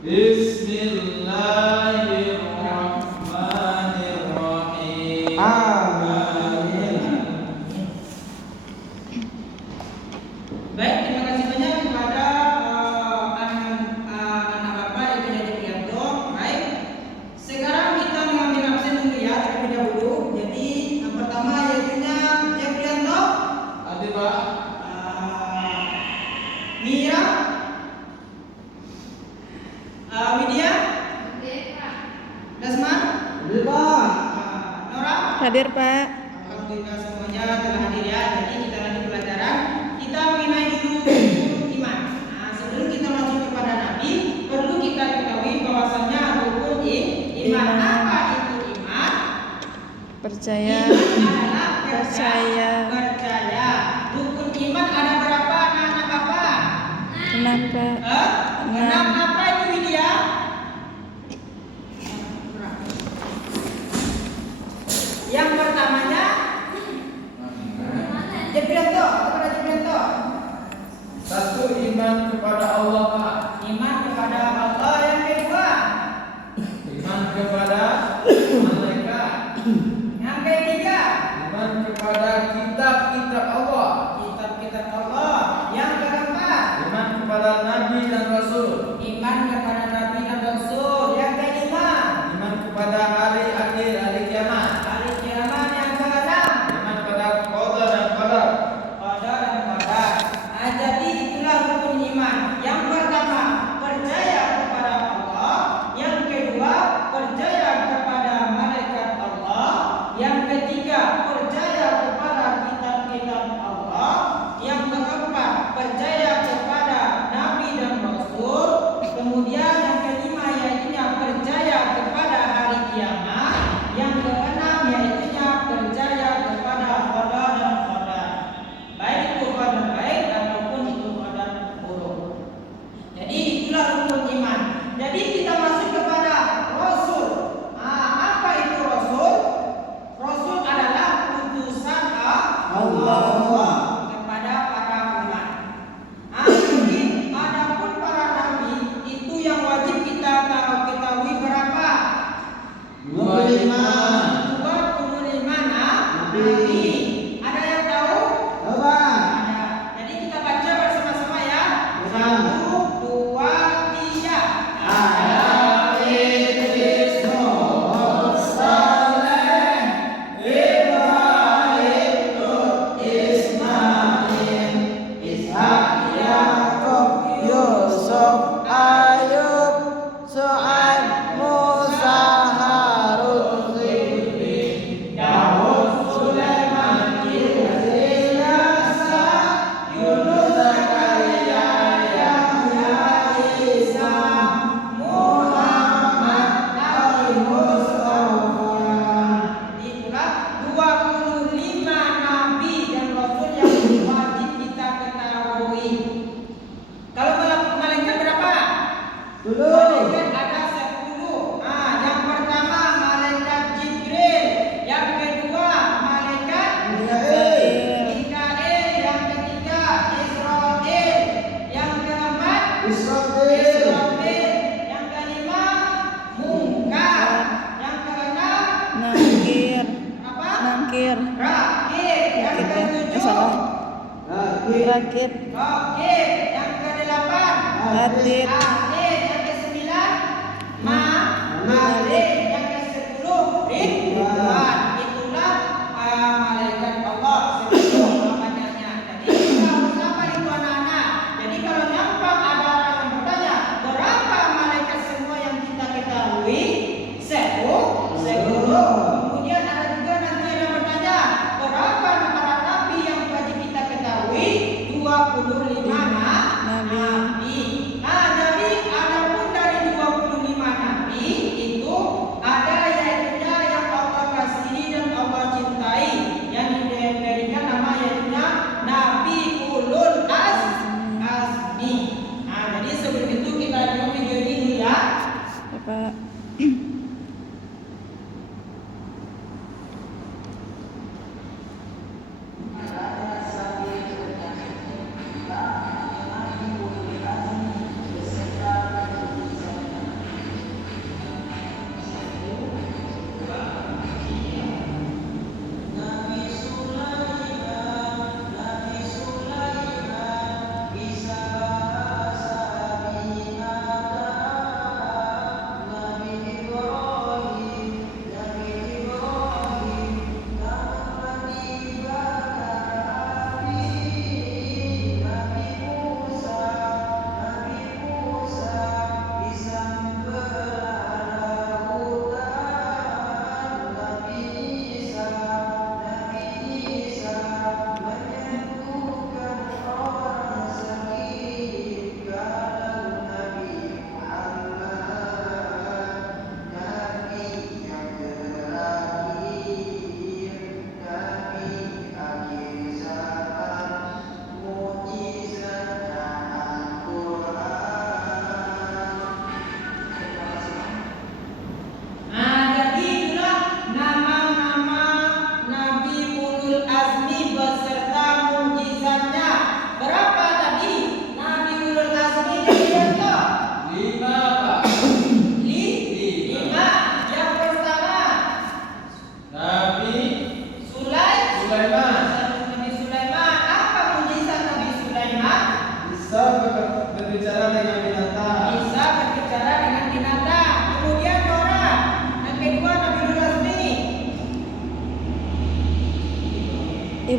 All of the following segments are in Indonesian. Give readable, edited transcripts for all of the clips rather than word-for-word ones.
Bismillahirrahmanirrahim. Amin. Baik, terima kasih banyak kepada anak bapak Ibu Jadi Prianto. Baik, sekarang kita mengambil absen dulu ya terlebih dahulu. Jadi yang pertama yaitu Jadi Prianto. Ada Pak. Mira. Widya. Dasman. Hadir Pak. Nora. Hadir Pak. Alhamdulillah semuanya telah hadir ya. Jadi kita lanjut pelajaran. Kita mengenai dulu rukun iman. Nah, sebelum kita masuk kepada Nabi, perlu kita ketahui bahwasanya rukun iman. Apa itu iman? Percaya. Iman adalah Percaya. Percaya. Rukun iman ada berapa anak-anak Bapak? 6 Pak. 6. Apa itu Widya? Yang pertamanya Jebrianto, kepada Jebrianto. Satu, iman kepada Allah Pak. Iman kepada Allah. Yang kedua, Iman kepada malaikat. yang ketiga, Iman kepada kitab-kitab Allah. kitab-kitab Allah. Yang keempat, Iman kepada nabi dan rasul. iman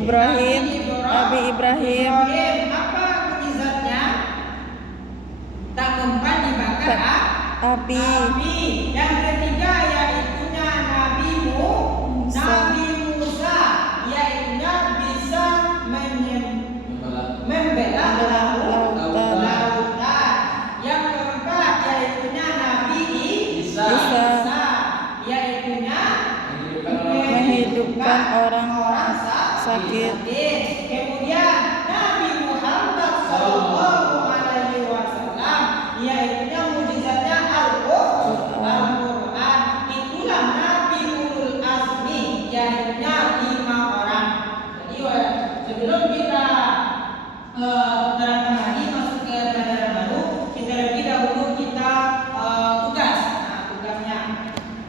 Ibrahim. Nabi Ibrahim. Apa mukjizatnya? Tak mempan dibakar Api. api. Yang ketiga yaitu Nabi Musa, yaitu bisa membela lautan. Yang keempat yaitu Nabi Isa, yaitu Menghidupkan orang sakit. Kemudian Nabi Muhammad Sallallahu Alaihi Wasallam, yaitu mukjizatnya Al-Quran. Itulah Nabi Ulul Azmi, yaitu 5 orang. Jadi sebelum kita terangkan lagi masuk ke pelajaran baru, kita lebih dahulu kita tugas. Tugasnya.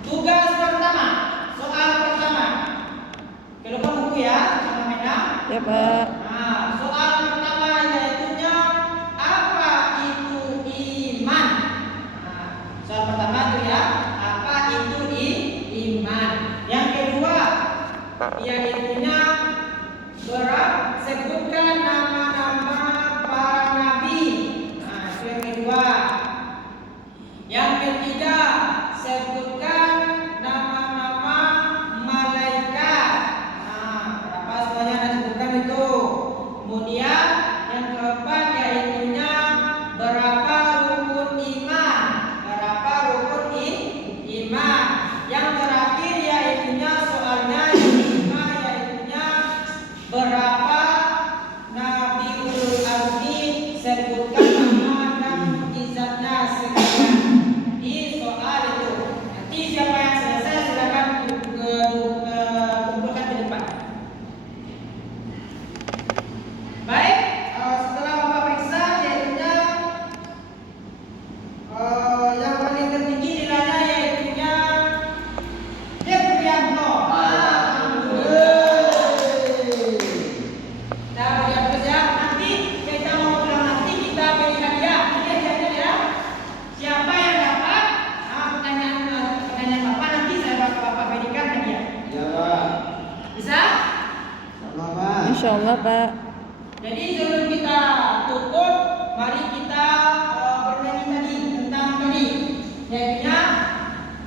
Tugas pertama, soal pertama. Lupa buku ya, sama Mena. Ya, Pak. Soal pertama yaitu apa itu iman. Soal pertama itu ya, apa itu iman. Yang kedua yaitu sebutkan nama-nama para nabi. Itu yang kedua. Yang ketiga, sebutkan nama-nama malaikat. Berapa semuanya Anda sebutkan itu. Kemudian yang keempat yaitu berapa rukun iman. Yang terakhir yaitu soalnya yang kelima yaitu berapa Nabi Ulul Azmi, sebutkan nama dan mukjizatnya sekian. Di soal itu. Nanti siapa yang selesai silakan kumpulkan di depan. Baik, setelah Bapak periksa yaitu yang paling tertinggi nilainya yaitu Deprianto. Nah, berikan kerja. Nanti kita mau pulang nanti kita beri hadiah. Ini hadiahnya ya. Siapa yang dapat? Pertanyaan Bapak nanti saya Bapak berikan hadiah. Ya, Pak. Bisa? Sama, Pak. Insyaallah, Pak. Jadi sebelum kita tutup, mari kita bernyanyi tadi tentang tadi, yaitu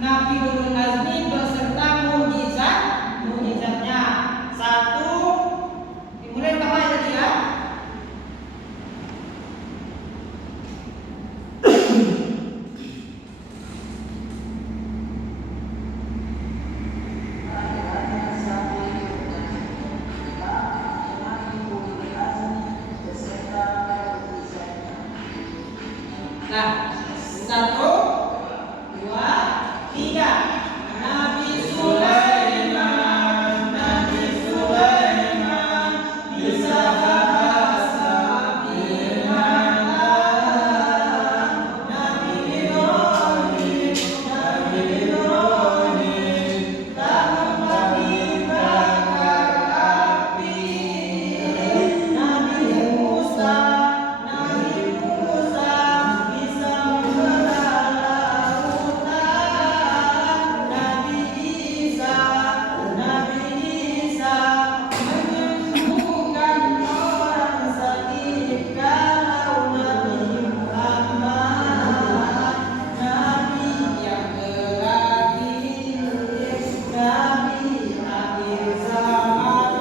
Nabi Ulul Azmi beserta mukjizatnya. Satu, dimulai pertama tadi ya. Nah, 1, 2, 3. Nabi Sulaiman bisa bahasa binatang. Nabi Ibrahim tak mempan dibakar api. Nabi Musa bisa membela lautan. Nabi Isa menyembuhkan orang sakit. Kalau Nabi Muhammad, Nabi yang terakhir, Nabi akhir zaman,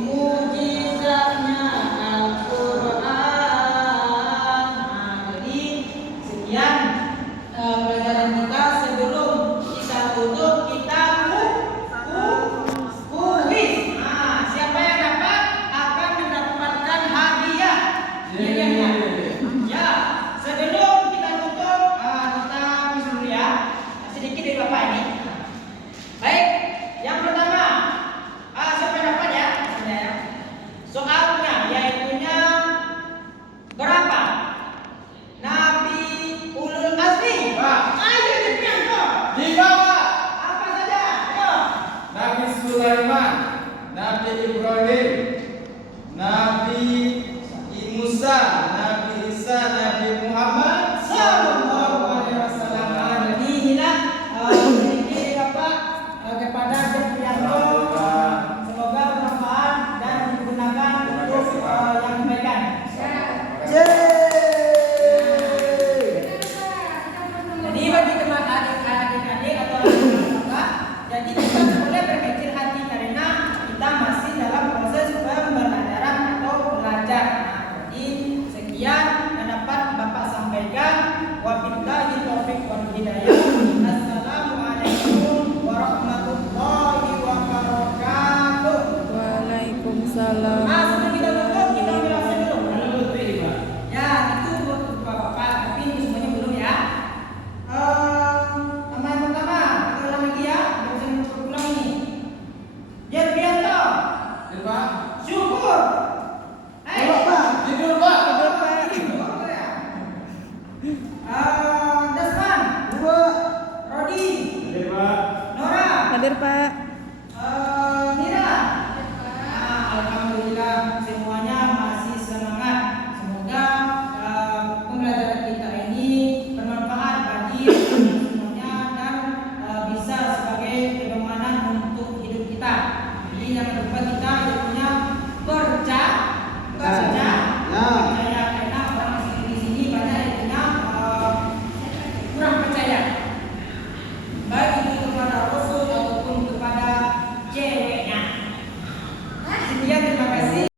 mukjizatnya Al-Quran. Jadi sekian pelajaran kita. Sebelum kita tutup, kita kuis. Siapa yang dapat akan mendapatkan hadiah. Ya, sebelum kita tutup, kita kuis dulu ya. Sedikit dari Bapak ini. Baik, yang pertama, siapa yang dapat ya? Soalnya yaitu berapa Nabi Ulul Azmi? Ayo Pak.